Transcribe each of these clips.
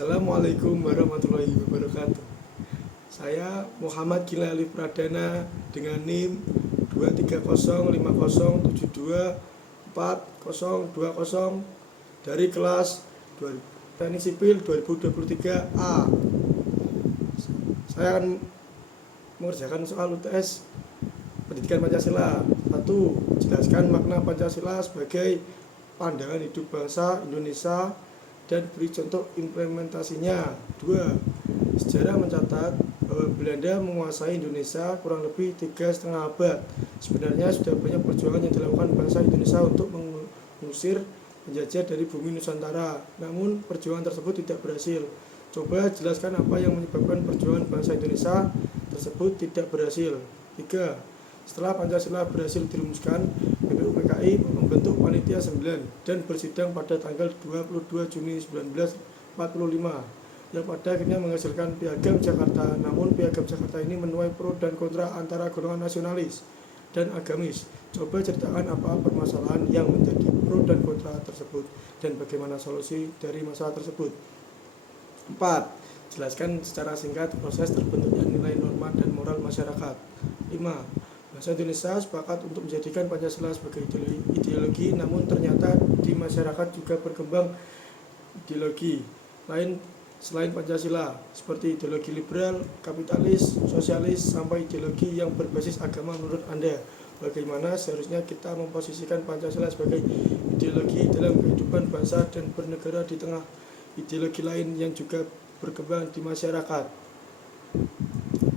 Assalamualaikum warahmatullahi wabarakatuh. Saya Muhammad Gila Alif Pradana dengan NIM 23050724020 dari kelas Teknik Sipil 2023A. Saya akan mengerjakan soal UTS Pendidikan Pancasila. 1. Jelaskan makna Pancasila sebagai pandangan hidup bangsa Indonesia dan beri contoh implementasinya. 2. Sejarah mencatat bahwa Belanda menguasai Indonesia kurang lebih 3,5 abad. Sebenarnya sudah banyak perjuangan yang dilakukan bangsa Indonesia untuk mengusir penjajah dari bumi Nusantara, namun perjuangan tersebut tidak berhasil. Coba jelaskan apa yang menyebabkan perjuangan bangsa Indonesia tersebut tidak berhasil. 3. Setelah Pancasila berhasil dirumuskan, BPUPKI membentuk Panitia 9 dan bersidang pada tanggal 22 Juni 1945 yang pada akhirnya menghasilkan Piagam Jakarta. Namun Piagam Jakarta ini menuai pro dan kontra antara golongan nasionalis dan agamis. Coba ceritakan apa permasalahan yang menjadi pro dan kontra tersebut dan bagaimana solusi dari masalah tersebut. 4. Jelaskan secara singkat proses terbentuknya nilai norma dan moral masyarakat. 5. Bangsa Indonesia sepakat untuk menjadikan Pancasila sebagai ideologi, namun ternyata di masyarakat juga berkembang ideologi lain selain Pancasila, seperti ideologi liberal, kapitalis, sosialis, sampai ideologi yang berbasis agama. Menurut Anda, bagaimana seharusnya kita memposisikan Pancasila sebagai ideologi dalam kehidupan bangsa dan bernegara di tengah ideologi lain yang juga berkembang di masyarakat?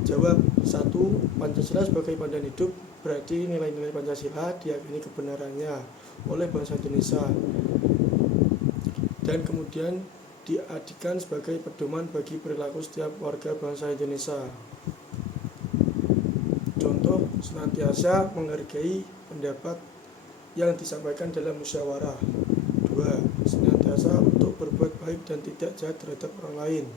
Jawab. 1. Pancasila sebagai pandangan hidup berarti nilai-nilai Pancasila diyakini kebenarannya oleh bangsa Indonesia dan kemudian diadikan sebagai pedoman bagi perilaku setiap warga bangsa Indonesia. Contoh, senantiasa menghargai pendapat yang disampaikan dalam musyawarah. 2. Senantiasa untuk berbuat baik dan tidak jahat terhadap orang lain.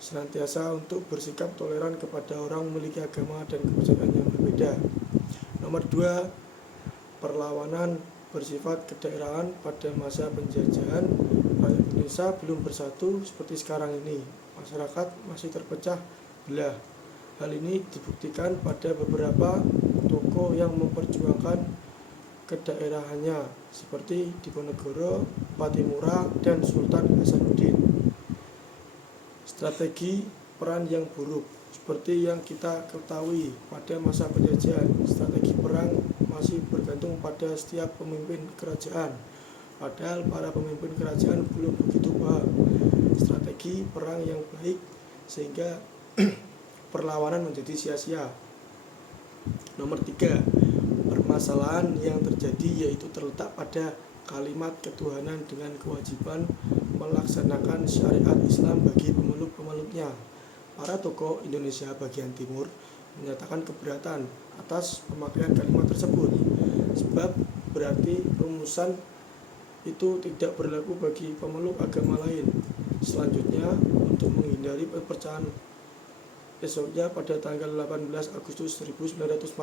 Senantiasa untuk bersikap toleran kepada orang memiliki agama dan kepercayaan yang berbeda. Nomor 2. Perlawanan bersifat kedaerahan. Pada masa penjajahan, rakyat Indonesia belum bersatu seperti sekarang ini. Masyarakat masih terpecah belah. Hal ini dibuktikan pada beberapa tokoh yang memperjuangkan kedaerahannya seperti Diponegoro, Patimura, dan Sultan Hasanuddin. Strategi peran yang buruk. Seperti yang kita ketahui pada masa penjajahan, strategi perang masih bergantung pada setiap pemimpin kerajaan. Padahal para pemimpin kerajaan belum begitu paham strategi perang yang baik, sehingga perlawanan menjadi sia-sia. Nomor 3. Permasalahan yang terjadi yaitu terletak pada kalimat ketuhanan dengan kewajiban melaksanakan syariat Islam bagi pemeluk-pemeluknya. Para tokoh Indonesia bagian timur menyatakan keberatan atas pemakaian kalimat tersebut, sebab berarti rumusan itu tidak berlaku bagi pemeluk agama lain. Selanjutnya, untuk menghindari perpecahan, esoknya pada tanggal 18 Agustus 1945,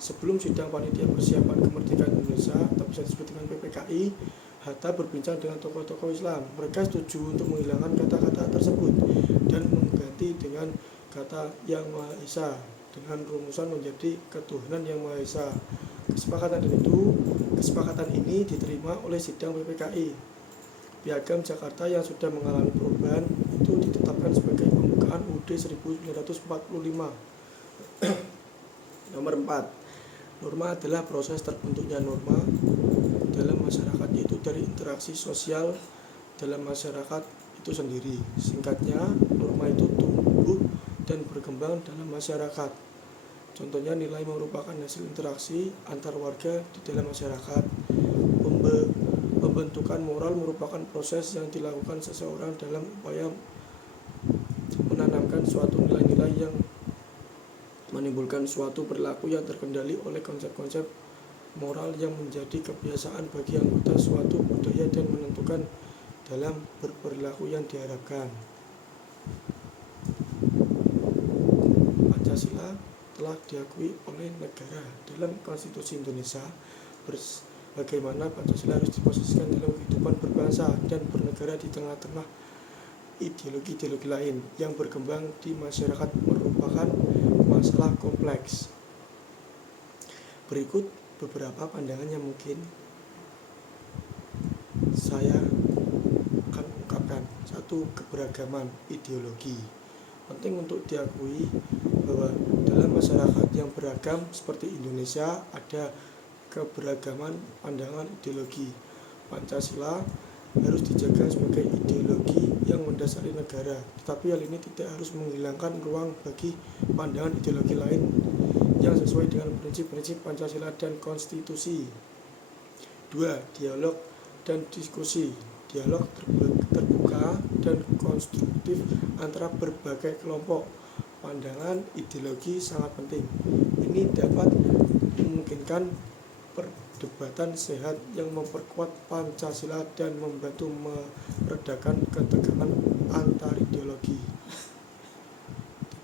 sebelum sidang panitia persiapan kemerdekaan Indonesia atau bisa disebut dengan PPKI, Hatta berbincang dengan tokoh-tokoh Islam. Mereka setuju untuk menghilangkan kata-kata tersebut dan mengganti dengan kata Yang Maha Esa dengan rumusan menjadi ketuhanan Yang Maha Esa. Kesepakatan ini diterima oleh sidang PPKI. Piagam Jakarta yang sudah mengalami perubahan itu ditetapkan sebagai pembukaan UUD 1945. Nomor 4. Norma adalah proses terbentuknya norma dalam masyarakat, yaitu dari interaksi sosial dalam masyarakat itu sendiri. Singkatnya, norma itu tumbuh dan berkembang dalam masyarakat. Contohnya, nilai merupakan hasil interaksi antar warga di dalam masyarakat. Pembentukan moral merupakan proses yang dilakukan seseorang dalam upaya menanamkan suatu nilai-nilai yang menimbulkan suatu perilaku yang terkendali oleh konsep-konsep moral yang menjadi kebiasaan bagi anggota suatu budaya dan menentukan dalam berperilaku yang diharapkan. Pancasila telah diakui oleh negara dalam Konstitusi Indonesia. Bagaimana Pancasila harus diposisikan dalam kehidupan berbangsa dan bernegara di tengah-tengah ideologi-ideologi lain yang berkembang di masyarakat merupakan masalah kompleks. Berikut beberapa pandangan yang mungkin saya akan ungkapkan. 1. Keberagaman ideologi. Penting untuk diakui bahwa dalam masyarakat yang beragam seperti Indonesia ada keberagaman pandangan ideologi. Pancasila harus dijaga sebagai ideologi yang mendasari negara, tetapi hal ini tidak harus menghilangkan ruang bagi pandangan ideologi lain yang sesuai dengan prinsip-prinsip Pancasila dan konstitusi. 2. Dialog dan diskusi. Dialog terbuka dan konstruktif antara berbagai kelompok pandangan ideologi sangat penting. Ini dapat memungkinkan perdebatan sehat yang memperkuat Pancasila dan membantu meredakan ketegangan antar ideologi.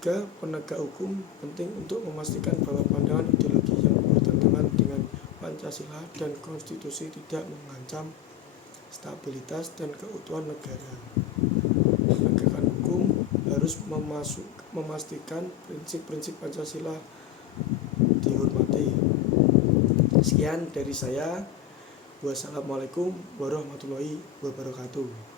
3. Penegak hukum penting untuk memastikan bahwa pandangan ideologi yang bertentangan dengan Pancasila dan konstitusi tidak mengancam stabilitas dan keutuhan negara. Penegakan hukum harus memastikan prinsip-prinsip Pancasila dihormati. Sekian dari saya. Wassalamualaikum warahmatullahi wabarakatuh.